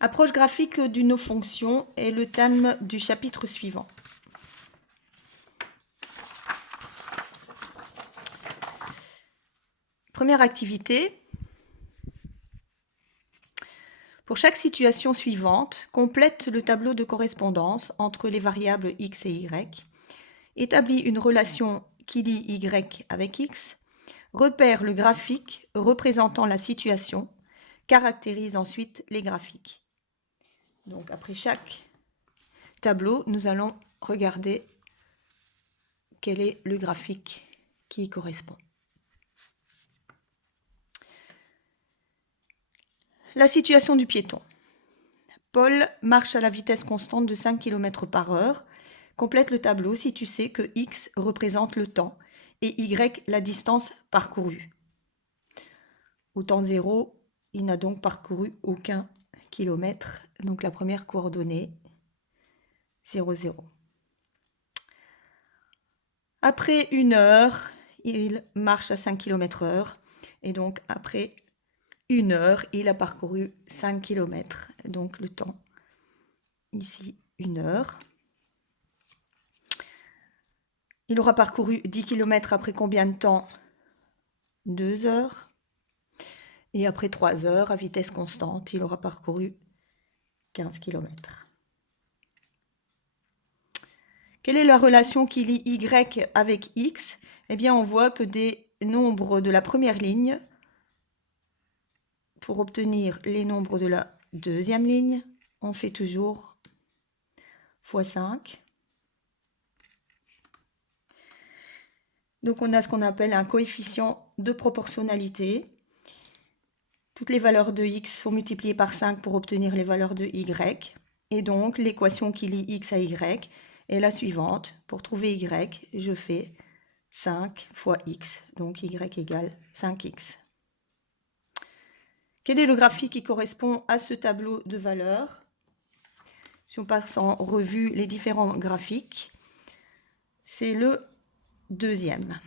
Approche graphique d'une fonction est le thème du chapitre suivant. Première activité. Pour chaque situation suivante, complète le tableau de correspondance entre les variables x et y, établit une relation qui lie y avec x, repère le graphique représentant la situation, caractérise ensuite les graphiques. Donc après chaque tableau, nous allons regarder quel est le graphique qui y correspond. La situation du piéton. Paul marche à la vitesse constante de 5 km par heure. Complète le tableau si tu sais que x représente le temps et y la distance parcourue. Au temps 0, il n'a donc parcouru aucun kilomètre. Donc la première coordonnée, 0, 0. Après 1 heure, il marche à 5 km/h. Et donc après 1 heure, il a parcouru 5 km. Donc le temps, ici, 1 heure. Il aura parcouru 10 km après combien de temps? 2 heures. Et après 3 heures, à vitesse constante, il aura parcouru 15 km. Quelle est la relation qui lie y avec x? Eh bien, on voit que des nombres de la première ligne, pour obtenir les nombres de la deuxième ligne, on fait toujours x 5. Donc, on a ce qu'on appelle un coefficient de proportionnalité. Toutes les valeurs de x sont multipliées par 5 pour obtenir les valeurs de y. Et donc, l'équation qui lie x à y est la suivante. Pour trouver y, je fais 5 fois x. Donc, y égale 5x. Quel est le graphique qui correspond à ce tableau de valeurs? Si on passe en revue les différents graphiques, c'est le deuxième.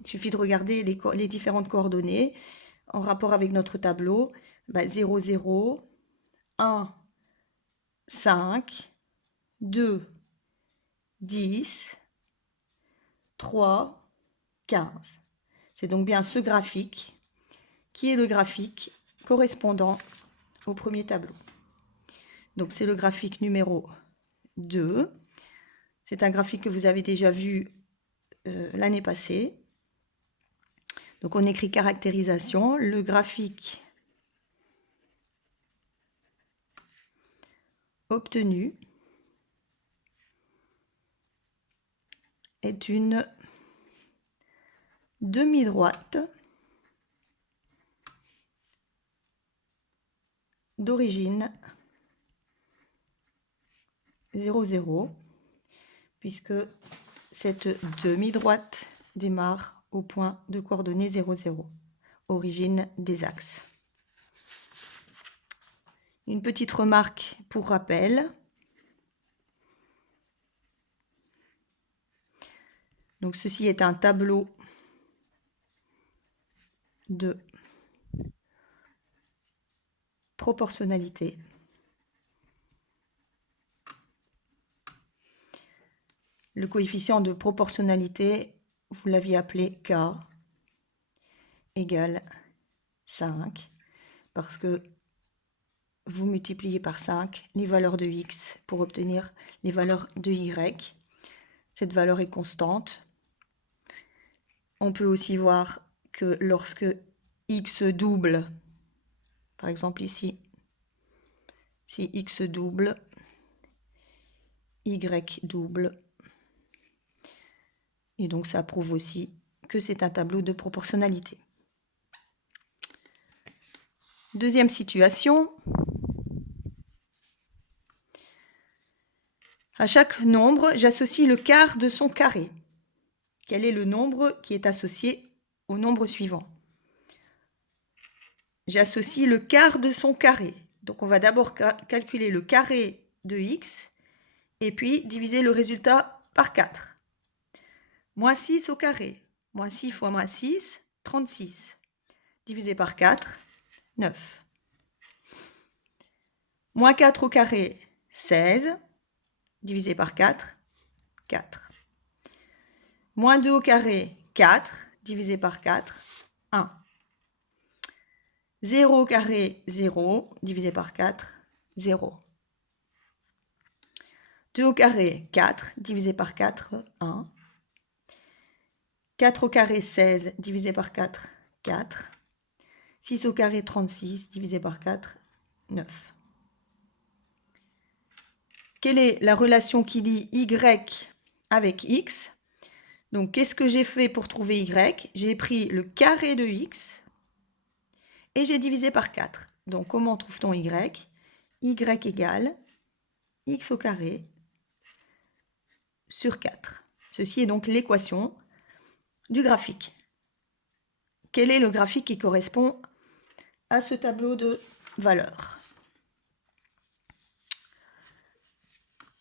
Il suffit de regarder les différentes coordonnées en rapport avec notre tableau. 0, 0, 1, 5, 2, 10, 3, 15. C'est donc bien ce graphique qui est le graphique correspondant au premier tableau. Donc c'est le graphique numéro 2. C'est un graphique que vous avez déjà vu l'année passée. Donc on écrit caractérisation. Le graphique obtenu est une demi-droite d'origine 0, 0, puisque cette demi-droite démarre au point de coordonnées 0, 0, origine des axes. Une petite remarque pour rappel. Donc ceci est un tableau de proportionnalité. Le coefficient de proportionnalité, vous l'aviez appelé K égale 5, parce que vous multipliez par 5 les valeurs de x pour obtenir les valeurs de y. Cette valeur est constante. On peut aussi voir que lorsque x double, par exemple ici, si x double, y double, et donc ça prouve aussi que c'est un tableau de proportionnalité. Deuxième situation. À chaque nombre, j'associe le quart de son carré. Quel est le nombre qui est associé au nombre suivant? J'associe le quart de son carré. Donc on va d'abord calculer le carré de x et puis diviser le résultat par 4. Moins 6 au carré. Moins 6 fois moins 6, 36. Divisé par 4, 9. Moins 4 au carré, 16, divisé par 4, 4. Moins 2 au carré, 4, divisé par 4, 1. 0 au carré, 0, divisé par 4, 0. 2 au carré, 4, divisé par 4, 1. 4 au carré, 16, divisé par 4, 4. 6 au carré, 36, divisé par 4, 9. Quelle est la relation qui lie y avec x? Donc, qu'est-ce que j'ai fait pour trouver y? J'ai pris le carré de x et j'ai divisé par 4. Donc, comment trouve-t-on y? Y égale x au carré sur 4. Ceci est donc l'équation du graphique. Quel est le graphique qui correspond à ce tableau de valeurs?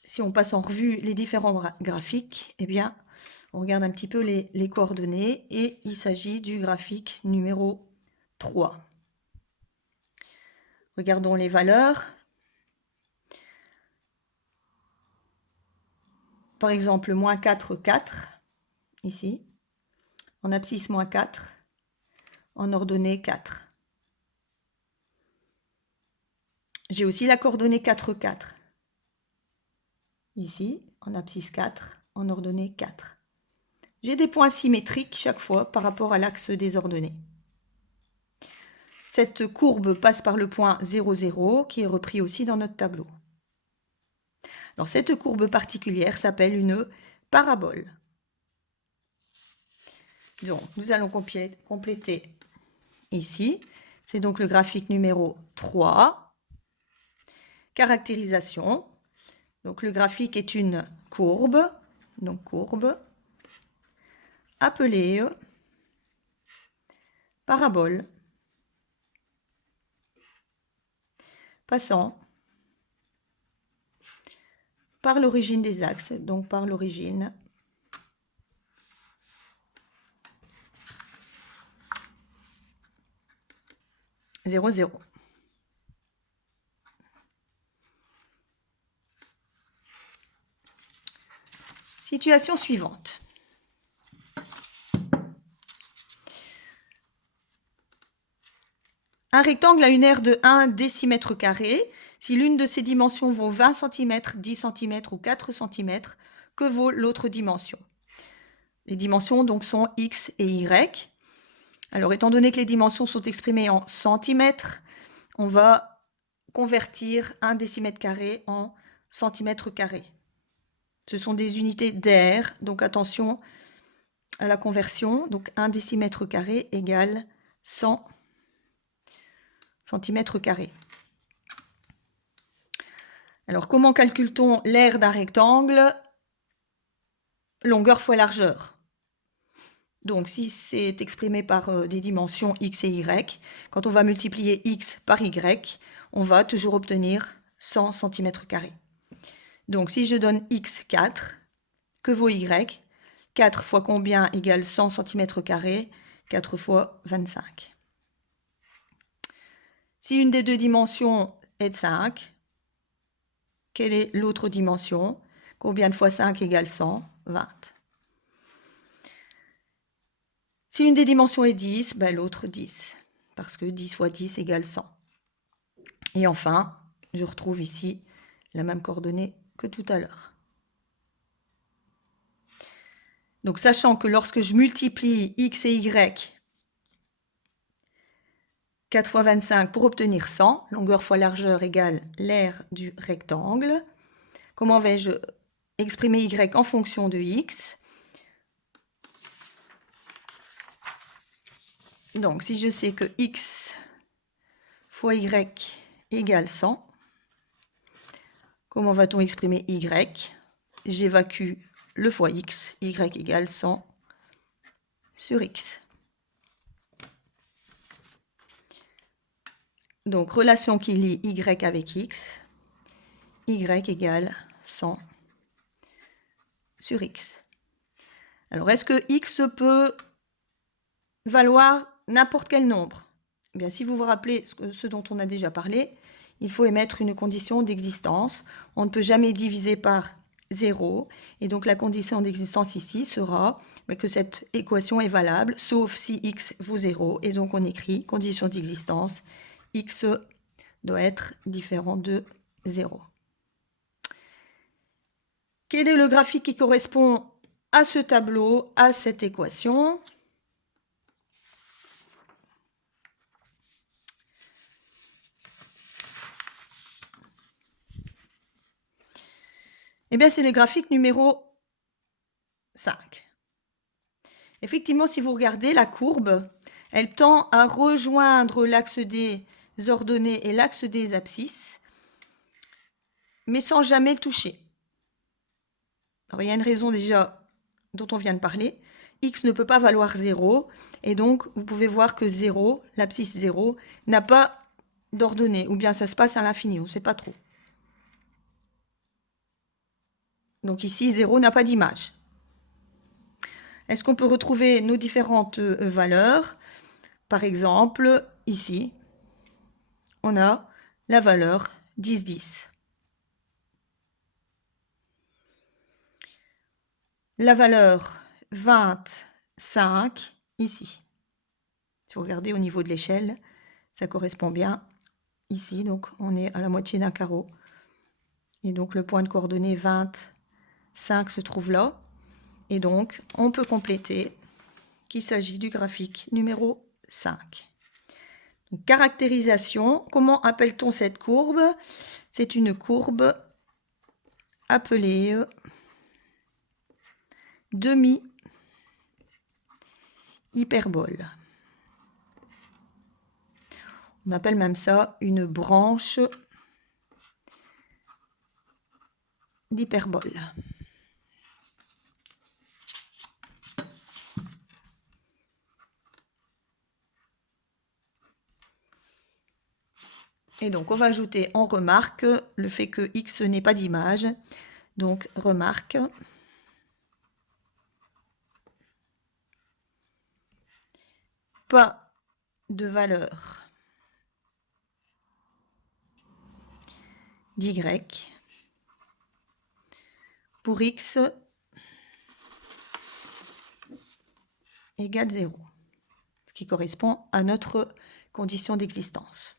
Si on passe en revue les différents graphiques, eh bien, on regarde un petit peu les coordonnées et il s'agit du graphique numéro 3. Regardons les valeurs. Par exemple, moins 4, 4, ici. En abscisse, moins 4. En ordonnée, 4. J'ai aussi la coordonnée 4, 4. Ici, en abscisse 4, en ordonnée 4. J'ai des points symétriques chaque fois par rapport à l'axe des ordonnées. Cette courbe passe par le point 0, 0, qui est repris aussi dans notre tableau. Alors, cette courbe particulière s'appelle une parabole. Donc, nous allons compléter ici. C'est donc le graphique numéro 3. Caractérisation. Donc, le graphique est une courbe. Donc, courbe appelée parabole passant par l'origine des axes, donc par l'origine zéro, zéro. Situation suivante. Un rectangle a une aire de 1 décimètre carré. Si l'une de ses dimensions vaut 20 cm, 10 cm ou 4 cm, que vaut l'autre dimension? Les dimensions donc sont x et y. Alors, étant donné que les dimensions sont exprimées en centimètres, on va convertir 1 décimètre carré en centimètre carré. Ce sont des unités d'aire, donc attention à la conversion. Donc 1 décimètre carré égale 100 centimètres carrés. Alors, comment calcule-t-on l'aire d'un rectangle? Longueur fois largeur. Donc, si c'est exprimé par des dimensions x et y, quand on va multiplier x par y, on va toujours obtenir 100 cm². Donc, si je donne x 4, que vaut y? 4 fois combien égale 100 cm²? 4 fois 25. Si une des deux dimensions est de 5, quelle est l'autre dimension? Combien de fois 5 égale 100? 20. Si une des dimensions est 10, ben l'autre 10, parce que 10 fois 10 égale 100. Et enfin, je retrouve ici la même coordonnée que tout à l'heure. Donc, sachant que lorsque je multiplie x et y, 4 fois 25 pour obtenir 100, longueur fois largeur égale l'aire du rectangle. Comment vais-je exprimer y en fonction de x? Donc, si je sais que x fois y égale 100, comment va-t-on exprimer y? J'évacue le fois x, y égale 100 sur x. Donc, relation qui lie y avec x, y égale 100 sur x. Alors, est-ce que x peut valoir n'importe quel nombre? Eh bien, si vous vous rappelez ce dont on a déjà parlé, il faut émettre une condition d'existence. On ne peut jamais diviser par 0. Et donc la condition d'existence ici sera que cette équation est valable, sauf si x vaut 0. Et donc on écrit condition d'existence, x doit être différent de 0. Quel est le graphique qui correspond à ce tableau, à cette équation? Eh bien, c'est le graphique numéro 5. Effectivement, si vous regardez la courbe, elle tend à rejoindre l'axe des ordonnées et l'axe des abscisses, mais sans jamais le toucher. Alors, il y a une raison déjà dont on vient de parler. X ne peut pas valoir 0, et donc vous pouvez voir que 0, l'abscisse 0, n'a pas d'ordonnées, ou bien ça se passe à l'infini, on ne sait pas trop. Donc ici, 0 n'a pas d'image. Est-ce qu'on peut retrouver nos différentes valeurs? Par exemple, ici, on a la valeur 10, 10. La valeur 25, ici. Si vous regardez au niveau de l'échelle, ça correspond bien ici. Donc, on est à la moitié d'un carreau. Et donc, le point de coordonnée 25 se trouve là. Et donc, on peut compléter qu'il s'agit du graphique numéro 5. Donc, caractérisation, comment appelle-t-on cette courbe? C'est une courbe appelée demi-hyperbole. On appelle même ça une branche d'hyperbole. Et donc, on va ajouter en remarque le fait que x n'ait pas d'image. Donc, remarque. Pas de valeur d'y pour x égale 0, ce qui correspond à notre condition d'existence.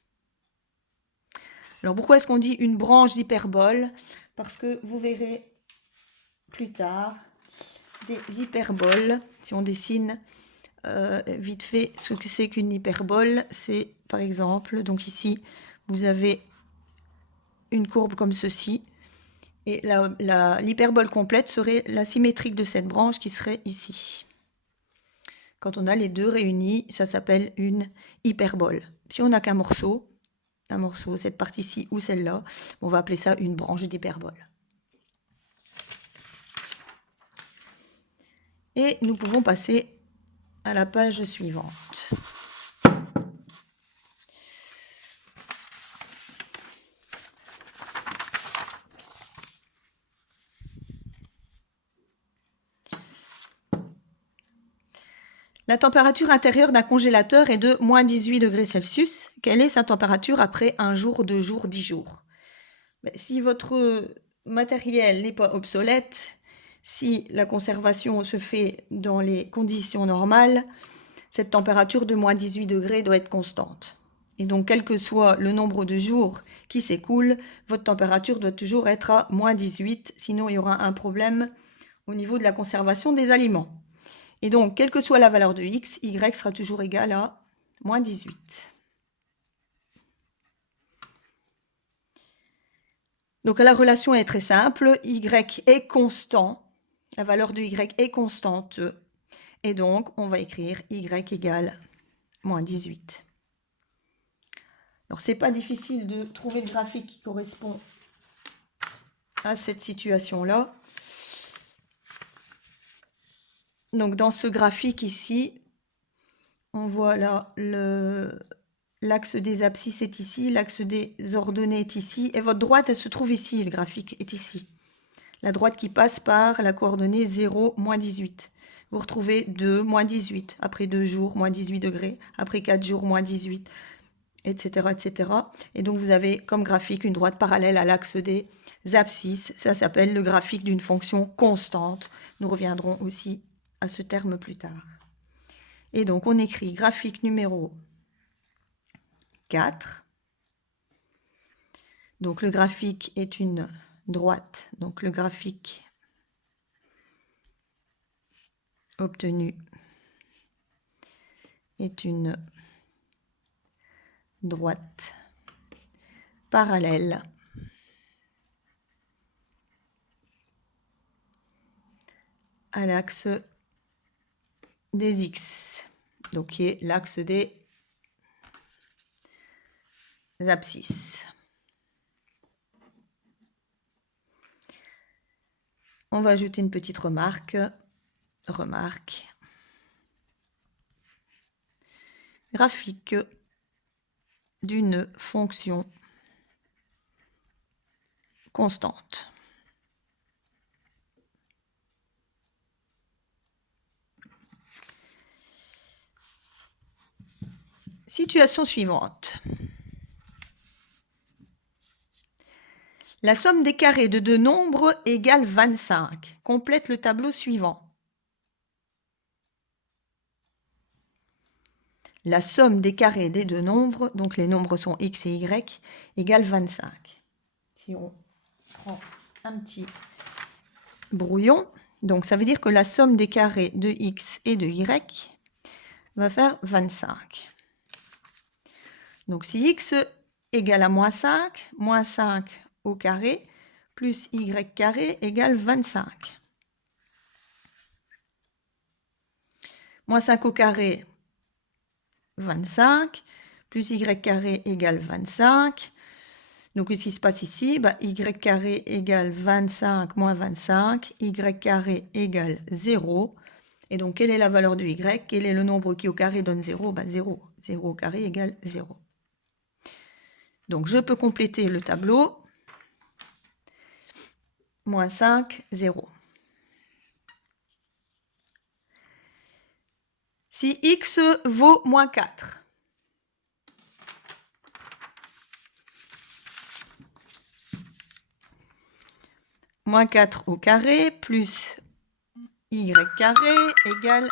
Alors, pourquoi est-ce qu'on dit une branche d'hyperbole? Parce que vous verrez plus tard des hyperboles. Si on dessine vite fait ce que c'est qu'une hyperbole, c'est par exemple, donc ici, vous avez une courbe comme ceci, et l'hyperbole complète serait la symétrique de cette branche qui serait ici. Quand on a les deux réunis, ça s'appelle une hyperbole. Si on n'a qu'un morceau, cette partie-ci ou celle-là, on va appeler ça une branche d'hyperbole. Et nous pouvons passer à la page suivante. La température intérieure d'un congélateur est de moins 18 degrés Celsius. Quelle est sa température après 1 jour, 2 jours, 10 jours? Si votre matériel n'est pas obsolète, si la conservation se fait dans les conditions normales, cette température de moins 18 degrés doit être constante. Et donc, quel que soit le nombre de jours qui s'écoulent, votre température doit toujours être à moins 18, sinon il y aura un problème au niveau de la conservation des aliments. Et donc, quelle que soit la valeur de x, y sera toujours égal à moins 18. Donc, la relation est très simple. Y est constant. La valeur de y est constante. Et donc, on va écrire y égale moins 18. Alors, c'est pas difficile de trouver le graphique qui correspond à cette situation-là. Donc, dans ce graphique ici, on voit là l'axe des abscisses est ici, l'axe des ordonnées est ici, et votre droite, elle se trouve ici, le graphique est ici. La droite qui passe par la coordonnée 0, moins 18. Vous retrouvez 2, moins 18. Après 2 jours, moins 18 degrés. Après 4 jours, moins 18. etc., etc. Et donc, vous avez comme graphique une droite parallèle à l'axe des abscisses. Ça s'appelle le graphique d'une fonction constante. Nous reviendrons aussi à ce terme plus tard. Et donc, on écrit graphique numéro 4. Donc, le graphique est une droite. Donc, le graphique obtenu est une droite parallèle à l'axe des X, donc qui est l'axe des abscisses. On va ajouter une petite remarque. Remarque. Graphique d'une fonction constante. Situation suivante. La somme des carrés de deux nombres égale 25. Complète le tableau suivant. La somme des carrés des deux nombres, donc les nombres sont x et y, égale 25. Si on prend un petit brouillon, donc ça veut dire que la somme des carrés de x et de y va faire 25. Donc si x égale à moins 5 au carré, plus y carré égale 25. Moins 5 au carré, 25, plus y carré égale 25. Donc, qu'est-ce qui se passe ici? Y carré égale 25 moins 25, y carré égale 0. Et donc, quelle est la valeur de y? Quel est le nombre qui au carré donne 0? 0. 0 au carré égale 0. Donc, je peux compléter le tableau. Moins 5, 0. Si x vaut moins 4, moins 4 au carré plus y carré égale